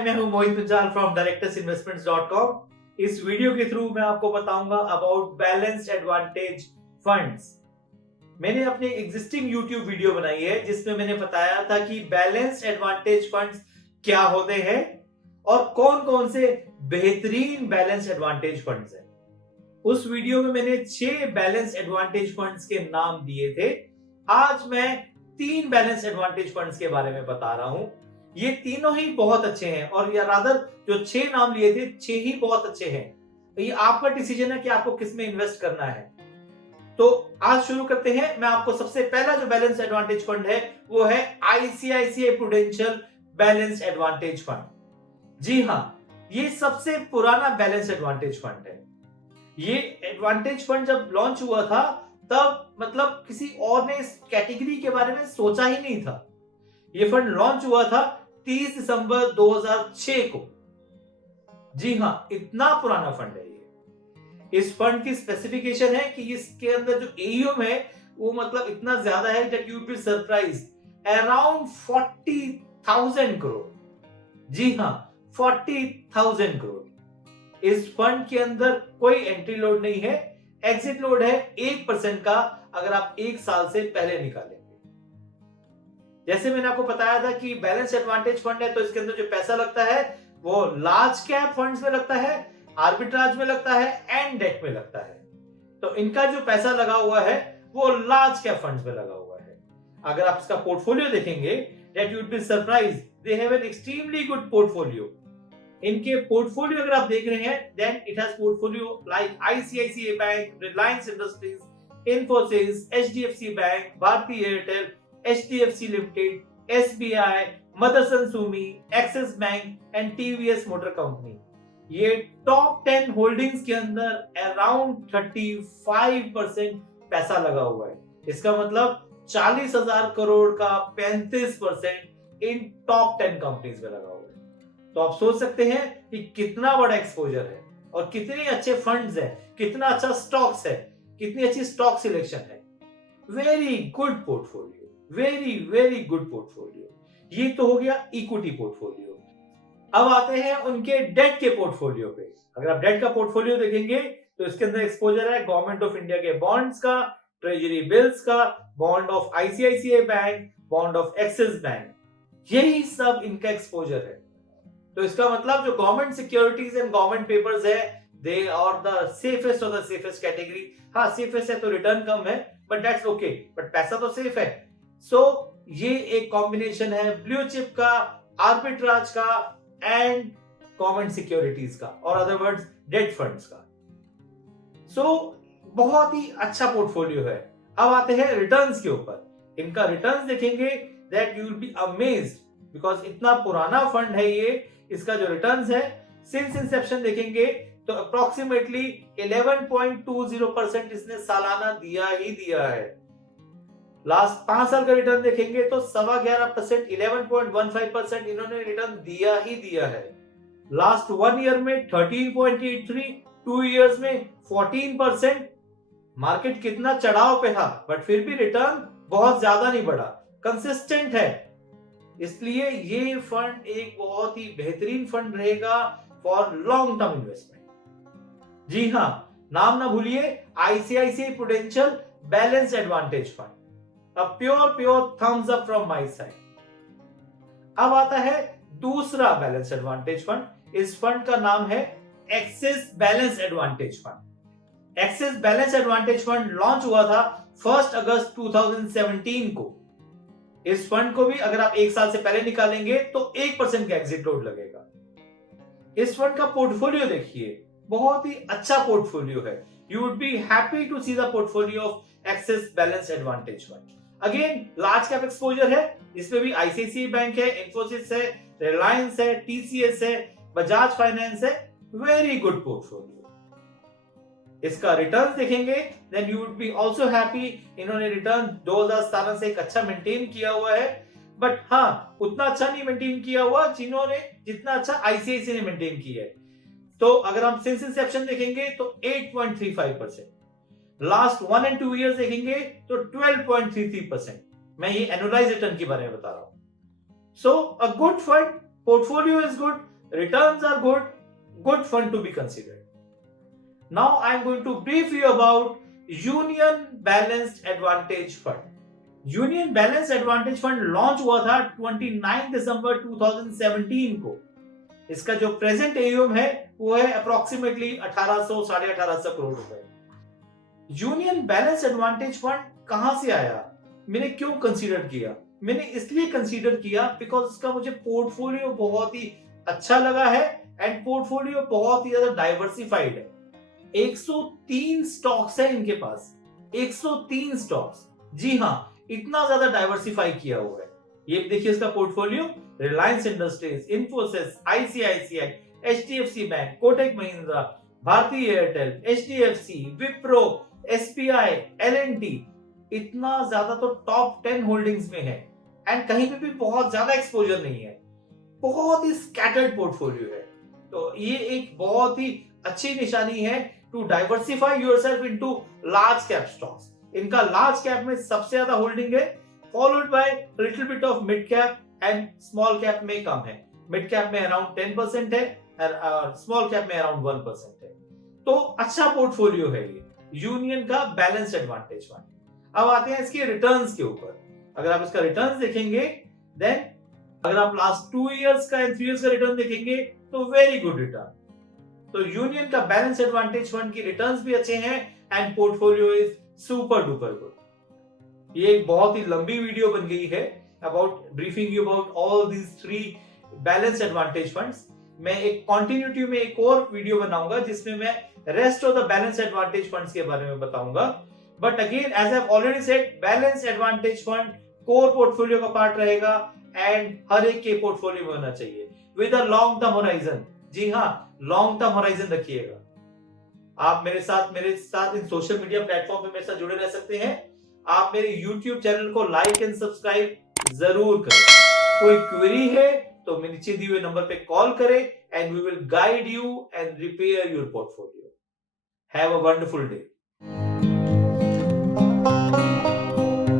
हाय, मैं हूं मोहित Panchal from directorsinvestments.com। इस वीडियो के थ्रू मैं आपको बताऊंगा अबाउट बैलेंस्ड एडवांटेज फंड्स। मैंने अपने एग्जिस्टिंग यूट्यूब वीडियो बनाई है जिसमें मैंने बताया था कि बैलेंस्ड एडवांटेज फंड्स क्या होते हैं और कौन कौन से बेहतरीन बैलेंस्ड एडवांटेज फंड्स हैं। उस वीडियो में मैंने 6 बैलेंस्ड एडवांटेज फंड्स के नाम दिए थे। आज मैं 3 बैलेंस्ड एडवांटेज फंड्स के बारे में बता रहा हूं। ये तीनों ही बहुत अच्छे हैं और या रादर जो 6 नाम लिए थे 6 ही बहुत अच्छे हैं। तो ये आपका डिसीजन है कि आपको किस में इन्वेस्ट करना है। तो आज शुरू करते हैं। मैं आपको सबसे पहला जो बैलेंस एडवांटेज फंड है वो है ICICI Prudential balance advantage fund. जी हां, ये सबसे पुराना बैलेंस एडवांटेज फंड है। ये एडवांटेज फंड जब लॉन्च हुआ था तब मतलब किसी और ने इस कैटेगरी के बारे में सोचा ही नहीं था। ये फंड लॉन्च हुआ था 30 दिसंबर 2006 को। जी हां, इतना पुराना फंड है ये। इस फंड की स्पेसिफिकेशन है कि इसके अंदर जो एयूएम है वो मतलब इतना ज्यादा है that you will be surprised, around 40,000 crore. जी हां, 40,000 करोड़। इस फंड के अंदर कोई एंट्री लोड नहीं है, एग्जिट लोड है 1% का अगर आप 1 साल से पहले निकालेंगे। जैसे मैंने आपको बताया था कि बैलेंस एडवांटेज फंड है तो इसके अंदर जो पैसा लगता है वो लार्ज कैप फंड्स में लगता है, आर्बिट्राज में लगता है एंड डेट में लगता है। तो इनका जो पैसा लगा हुआ है वो लार्ज कैप फंड्स में लगा हुआ है। अगर आप इसका पोर्टफोलियो देखेंगे that you would be surprised, they have an extremely good portfolio. इनके पोर्टफोलियो अगर आप देख रहे हैं then it has portfolio like ICICI bank, Reliance industries, Infosys, HDFC bank, Bharti Airtel, HDFC Limited, SBI, Motherson Sumi, Axis Bank and TVS Motor Company। ये top 10 holdings के अंदर around 35% पैसा लगा हुआ है। इसका मतलब 40,000 करोड़ का 35% इन टॉप 10 कंपनीज में लगा हुआ है। तो आप सोच सकते हैं कि कितना बड़ा एक्सपोजर है और कितने अच्छे फंड्स हैं, कितना अच्छा स्टॉक्स है, कितनी अच्छी स्टॉक सिलेक्शन है। Very good portfolio, very very good portfolio. ये तो हो गया इक्विटी पोर्टफोलियो। अब आते हैं उनके डेट के पोर्टफोलियो पे। अगर आप डेट का पोर्टफोलियो देखेंगे तो इसके अंदर एक्सपोजर है गवर्नमेंट ऑफ इंडिया के बॉन्ड्स का, ट्रेजरी बिल्स का, bond of ICICI bank, bond of Axis bank, यही सब इनका एक्सपोजर है। तो इसका मतलब जो government securities and government papers है they are the safest of the safest category. हाँ, सेफेस्ट है तो रिटर्न कम है बट दैट्स ओके, बट पैसा तो सेफ है। सो ये एक कॉम्बिनेशन है ब्लू चिप का, आर्बिट्राज का एंड गवर्नमेंट सिक्योरिटीज का और अदर वर्ड्स डेट फंड्स का। सो बहुत ही अच्छा पोर्टफोलियो है। अब आते हैं रिटर्न्स के ऊपर। इनका रिटर्न्स देखेंगे that you will be amazed because इतना पुराना फंड है ये। इसका जो रिटर्न्स है सिंस इंसेप्शन देखेंगे तो अप्रोक्सीमेटली 11.20% इसने सालाना दिया ही दिया है। लास्ट 5 साल का रिटर्न देखेंगे तो 11.25%, 11.15% इन्होंने रिटर्न दिया ही दिया है। लास्ट 1 ईयर में 13.83, 2 इयर्स में 14%। मार्केट कितना चढ़ाव पे था बट फिर भी रिटर्न बहुत ज्यादा नहीं बढ़ा, कंसिस्टेंट है। इसलिए ये फंड एक बहुत ही बेहतरीन फंड रहेगा फॉर लॉन्ग टर्म इन्वेस्टमेंट। जी हां, नाम ना भूलिए, ICICI Prudential balance advantage fund. A pure thumbs up from my side। अब आता है दूसरा बैलेंस एडवांटेज फंड। इस फंड का नाम है axis balanced advantage fund. Axis balanced advantage fund launch हुआ था 1 अगस्त 2017 को। इस फंड को भी अगर आप 1 साल से पहले निकालेंगे तो 1% का एग्जिट लोड लगेगा। इस फंड का पोर्टफोलियो देखिए, बहुत ही अच्छा पोर्टफोलियो है। You would be happy to see the portfolio of Axis balanced advantage fund. Again large cap exposure है, इसमें भी आईसीआईसीआई बैंक है, इन्फोसिस है, रिलायंस है, टीसीएस है, बजाज फाइनेंस है। Very good portfolio. इसका रिटर्न देखेंगे then you would be also happy. इन्होंने रिटर्न 2017 से एक अच्छा मेंटेन किया हुआ है बट हाँ, उतना अच्छा नहीं मेंटेन किया हुआ जितना अच्छा आईसीआईसीआई ने मेंटेन किया है। तो अगर हम सिंस इंसेप्शन देखेंगे तो 8.35%, लास्ट 1 and 2 years देखेंगे तो 12.33%। मैं ये एनुअलाइज रिटर्न के बारे में बता रहा हूं। So a good fund, portfolio is good, returns are good fund to be considered. Now I am going to brief you about Union Balanced Advantage Fund. Union balance advantage fund launch हुआ था 29 दिसंबर 2017 को। इसका जो present AUM है वो है approximately 1800-1850 crore रुपए। Union balance advantage fund कहां से आया, मैंने क्यों कंसीडर किया? मैंने इसलिए कंसीडर किया बिकॉज इसका मुझे पोर्टफोलियो बहुत ही अच्छा लगा है एंड पोर्टफोलियो बहुत ही ज्यादा डाइवर्सिफाइड है। 103 स्टॉक्स है इनके पास, 103 स्टॉक्स। जी हाँ, इतना ज्यादा डाइवर्सिफाई किया हुआ है। ये देखिए इसका portfolio, Reliance industries, Infosys, ICICI, HDFC bank, Kotak Mahindra, Bharti Airtel, HDFC, Wipro, SBI, L and T, इतना ज्यादा तो टॉप 10 होल्डिंग्स में है एंड कहीं पे भी बहुत ज्यादा एक्सपोजर नहीं है। बहुत ही स्कैटर्ड पोर्टफोलियो है। तो ये एक बहुत ही अच्छी निशानी है to diversify yourself into large cap stocks. इनका लार्ज कैप में सबसे ज्यादा होल्डिंग है, followed by little bit of mid cap and small cap में कम है। मिड कैप में अराउंड 10% है और स्मॉल कैप में अराउंड 1% है। तो अच्छा पोर्टफोलियो है ये यूनियन का बैलेंस्ड एडवांटेज फंड। अब आते हैं इसके रिटर्न्स के ऊपर। अगर आप इसका रिटर्न्स देखेंगे, देन अगर आप लास्ट 2 इयर्स का एंड 3 इयर्स का रिटर्न देखेंगे तो वेरी गुड रिटर्न। तो यूनियन का बैलेंस एडवांटेज फंड की रिटर्न्स भी अच्छे हैं and portfolio is super duper good. ये एक बहुत ही लंबी वीडियो बन गई है about briefing you about all these 3 balance advantage funds. मैं एक कंटिन्यूटी में एक और वीडियो बनाऊंगा जिसमें मैं rest of the balance advantage funds के बारे में बताऊंगा। But again as I have already said, balance advantage fund core portfolio का पार्ट रहेगा एंड हर एक के पोर्टफोलियो में होना चाहिए with a long term horizon. जी हाँ, लॉन्ग टर्म होराइजन रखिएगा। आप मेरे साथ इन सोशल मीडिया प्लेटफॉर्म पे मेरे साथ जुड़े रह सकते हैं। आप मेरे YouTube चैनल को लाइक एंड सब्सक्राइब जरूर करें। कोई क्वेरी है तो मेरे नीचे दिए हुए नंबर पे कॉल करें and we will guide you and repair your portfolio. Have a wonderful day.